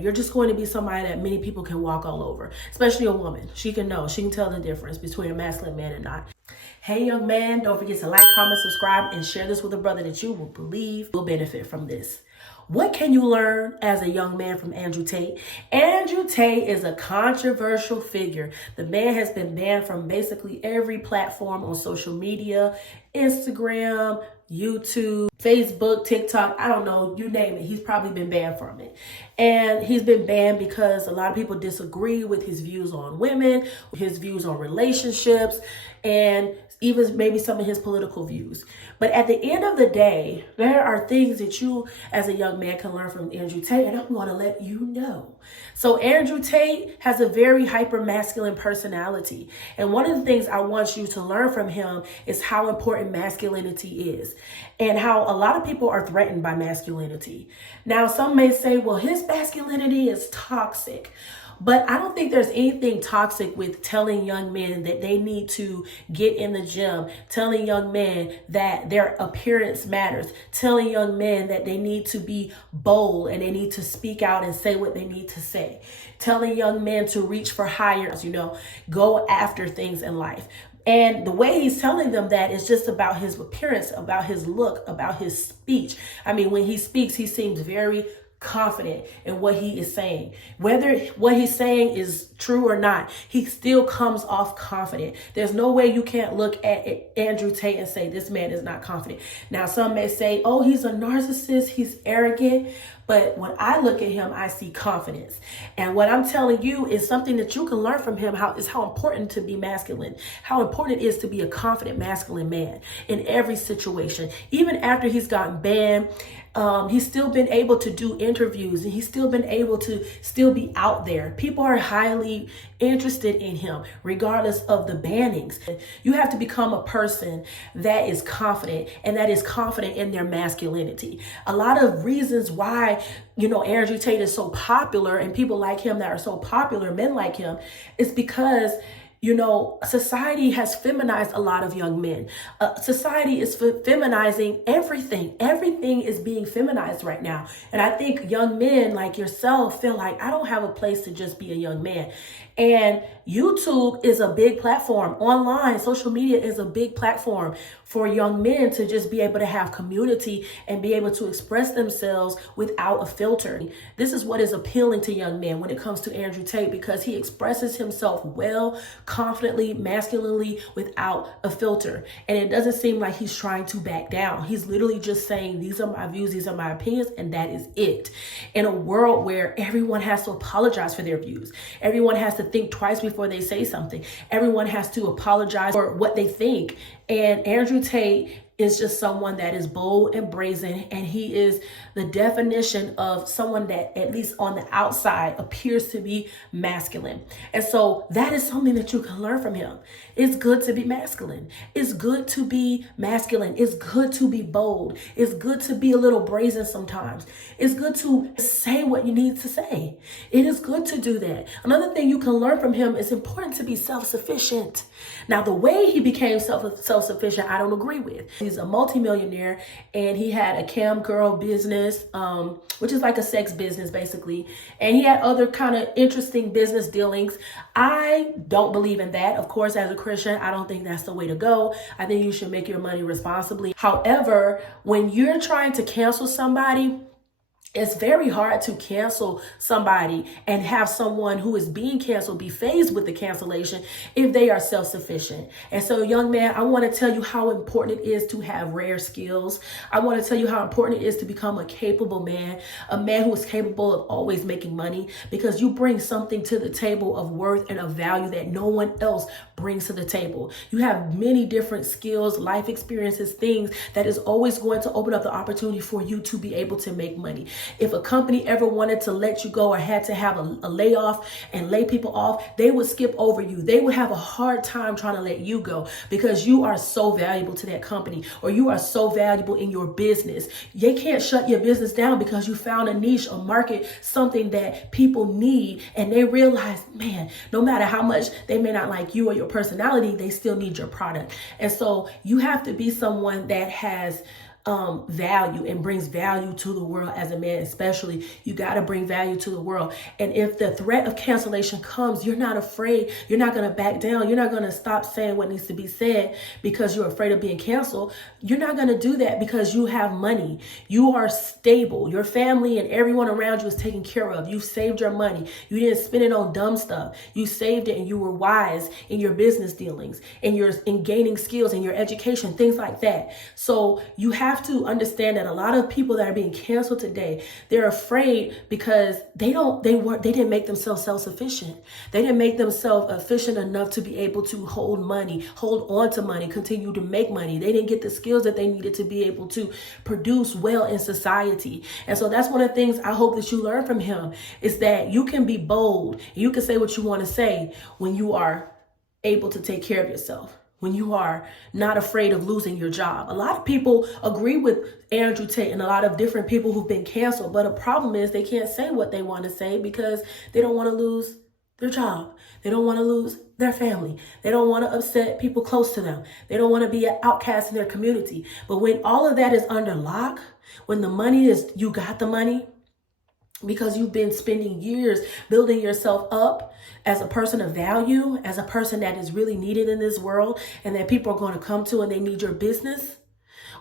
You're just going to be somebody that many people can walk all over, especially a woman. She can tell the difference between a masculine man and not. Hey, young man, don't forget to like, comment, subscribe, and share this with a brother that you will believe will benefit from this. What can you learn as a young man from Andrew Tate? Andrew Tate is a controversial figure. The man has been banned from basically every platform on social media, Instagram, YouTube, Facebook, TikTok, I don't know, you name it. He's probably been banned from it. And he's been banned because a lot of people disagree with his views on women, his views on relationships, and even maybe some of his political views. But at the end of the day, there are things that you as a young man can learn from Andrew Tate, and I'm going to let you know. So Andrew Tate has a very hyper masculine personality. And one of the things I want you to learn from him is how important masculinity is and how a lot of people are threatened by masculinity. Now, some may say, well, his masculinity is toxic. But I don't think there's anything toxic with telling young men that they need to get in the gym, telling young men that their appearance matters, telling young men that they need to be bold and they need to speak out and say what they need to say, telling young men to reach for higher, go after things in life. And the way he's telling them that is just about his appearance, about his look, about his speech. I mean, when he speaks, he seems very confident in what he is saying. Whether what he's saying is true or not, he still comes off confident. There's no way you can't look at Andrew Tate and say this man is not confident. Now, some may say, oh, he's a narcissist, he's arrogant. But when I look at him, I see confidence. And what I'm telling you is something that you can learn from him, how important to be masculine, how important it is to be a confident masculine man in every situation. Even after he's gotten banned, he's still been able to do interviews and he's still been able to still be out there. People are highly interested in him, regardless of the bannings. You have to become a person that is confident and that is confident in their masculinity. A lot of reasons why, Andrew Tate is so popular and people like him that are so popular, men like him, is because society has feminized a lot of young men. Society is feminizing everything. Everything is being feminized right now. And I think young men like yourself feel like I don't have a place to just be a young man. And YouTube is a big platform. Online, social media is a big platform for young men to just be able to have community and be able to express themselves without a filter. This is what is appealing to young men when it comes to Andrew Tate, because he expresses himself well, confidently, masculinely, without a filter. And it doesn't seem like he's trying to back down. He's literally just saying, these are my views, these are my opinions, and that is it. In a world where everyone has to apologize for their views, everyone has to think twice before they say something, everyone has to apologize for what they think. And Andrew Tate is just someone that is bold and brazen, and he is the definition of someone that, at least on the outside, appears to be masculine. And so that is something that you can learn from him. It's good to be masculine. It's good to be masculine. It's good to be bold. It's good to be a little brazen sometimes. It's good to say what you need to say. It is good to do that. Another thing you can learn from him is important to be self-sufficient. Now, the way he became self-sufficient, I don't agree with. He's a multimillionaire and he had a cam girl business, which is like a sex business basically. And he had other kind of interesting business dealings. I don't believe in that. Of course, as a Christian, I don't think that's the way to go. I think you should make your money responsibly. However, when you're trying to cancel somebody, it's very hard to cancel somebody and have someone who is being canceled be fazed with the cancellation if they are self-sufficient. And so, young man, I want to tell you how important it is to have rare skills. I want to tell you how important it is to become a capable man, a man who is capable of always making money, because you bring something to the table of worth and of value that no one else brings to the table. You have many different skills, life experiences, things that is always going to open up the opportunity for you to be able to make money. If a company ever wanted to let you go or had to have a layoff and lay people off, they would skip over you. They would have a hard time trying to let you go because you are so valuable to that company, or you are so valuable in your business. They can't shut your business down because you found a niche, a market, something that people need, and they realize, man, no matter how much they may not like you or your personality, they still need your product. And so you have to be someone that has value and brings value to the world as a man. Especially, you got to bring value to the world. And if the threat of cancellation comes, you're not afraid. You're not going to back down. You're not going to stop saying what needs to be said because you're afraid of being canceled. You're not going to do that because you have money. You are stable. Your family and everyone around you is taken care of. You saved your money. You didn't spend it on dumb stuff. You saved it, and you were wise in your business dealings, in gaining skills, in your education, things like that. So you have to understand that a lot of people that are being canceled today, they're afraid because they didn't make themselves self-sufficient. They didn't make themselves efficient enough to be able to hold money, hold on to money, continue to make money. They didn't get the skills that they needed to be able to produce well in society. And so that's one of the things I hope that you learn from him, is that you can be bold. You can say what you want to say when you are able to take care of yourself, when you are not afraid of losing your job. A lot of people agree with Andrew Tate and a lot of different people who've been canceled, but a problem is they can't say what they want to say because they don't want to lose their job. They don't want to lose their family. They don't want to upset people close to them. They don't want to be an outcast in their community. But when all of that is under lock, when the money is, you got the money, because you've been spending years building yourself up as a person of value, as a person that is really needed in this world, and that people are going to come to and they need your business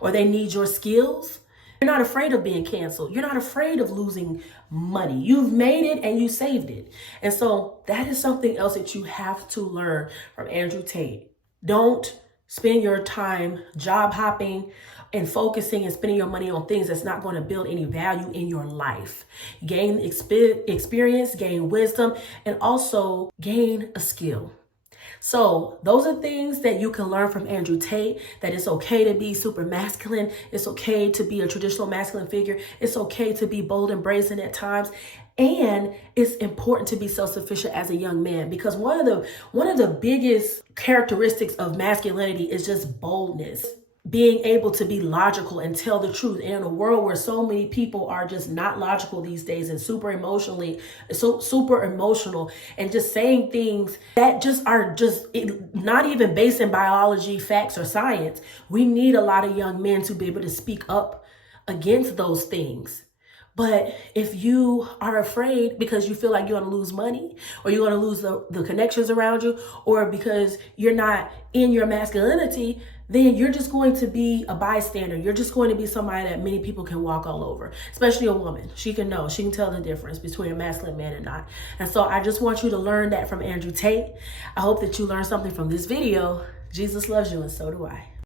or they need your skills. You're not afraid of being canceled. You're not afraid of losing money. You've made it and you saved it. And so that is something else that you have to learn from Andrew Tate. Don't spend your time job hopping and focusing and spending your money on things that's not going to build any value in your life. Gain experience, gain wisdom, and also gain a skill. So those are things that you can learn from Andrew Tate, that it's okay to be super masculine. It's okay to be a traditional masculine figure. It's okay to be bold and brazen at times. And it's important to be self-sufficient as a young man, because one of the biggest characteristics of masculinity is just boldness. Being able to be logical and tell the truth. And in a world where so many people are just not logical these days and super emotional and just saying things that are not even based in biology, facts, or science, we need a lot of young men to be able to speak up against those things. But if you are afraid because you feel like you're going to lose money, or you're going to lose the connections around you, or because you're not in your masculinity, then you're just going to be a bystander. You're just going to be somebody that many people can walk all over, especially a woman. She can tell the difference between a masculine man and not. And so I just want you to learn that from Andrew Tate. I hope that you learned something from this video. Jesus loves you, and so do I.